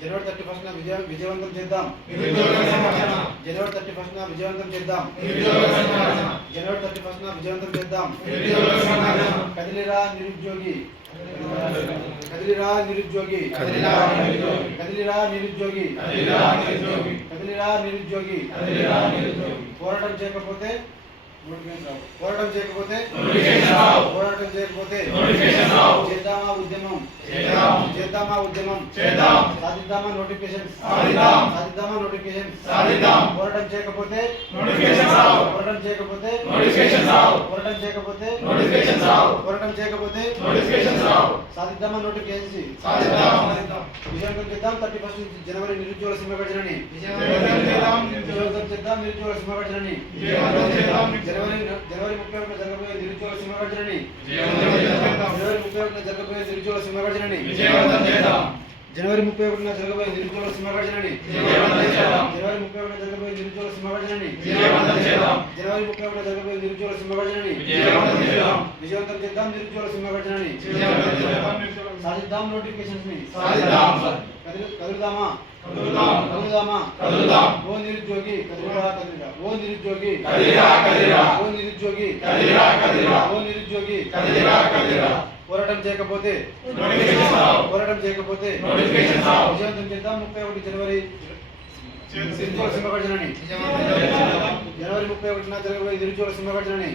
జనవరి 31న విజయవంతం చేద్దాం. జనవరి 31న విజయవంతం చేద్దాం. జనవరి 31న విజయవంతం చేద్దాం. కదిలిరా నిరుద్యోగి, కదిలిరా నిరుద్యోగి, కదిలిరా నిరుద్యోగి, కదిలిరా నిరుద్యోగి. పోరాటం చేయకపోతే పోరాటం చేయకపోతే పోరాటం చేయకపోతే చేద్దామా ఉద్యమం, చేద్దామా ఉద్యమం, సాధిద్దామా నోటిఫికేషన్, సాధిద్దామా నోటిఫికేషన్. పోరాటం చేయకపోతే పోరాటం చేయకపోతే పోరాటం చేయకపోతే పోరాటం చేయకపోతే సాధిద్దామా నోటిఫికేషన్. విజయవంతం చేద్దాం 31 జనవరి నిరుద్యోగ సింహగర్జనని. విజయవంతం చేద్దాం నిరుద్యోగ సింహగర్జనని. జనవరి 31న జరగబోయే నిరుద్యోగ సింహగర్జనని. జనవరి 31న జరగబోయే నిరుద్యోగ సింహగర్జనని. జనవరి 31న జరగబోయే నిరుద్యోగ సింహగర్జనని. జనవరి 31న జరగబోయే నిరుద్యోగ సింహగర్జనని. జనవరి 31న జరగబోయే నిరుద్యోగ సింహగర్జనని. విజయవంతం చేద్దాం నిరుద్యోగ సింహగర్జనని. సాధిద్దాం నోటిఫికేషన్స్ ని. కదులుదామా కదులుదామా. ఓ నిరుద్యోగి కదిలిరా కదిలిరా, ఓ నిరుద్యోగి కదిలిరా కదిలిరా, ఓ నిరుద్యోగి కదిలిరా కదిలిరా, ఓ నిరుద్యోగి కదిలిరా కదిలిరా. పోరాటం చేయకపోతే పోరాటం చేయకపోతే విజయవంతం చేద్దాం 31 జనవరి నిరుద్యోగ సింహగర్జనని. జనవరి 31న జరగబోయే నిరుద్యోగ సింహగర్జనని.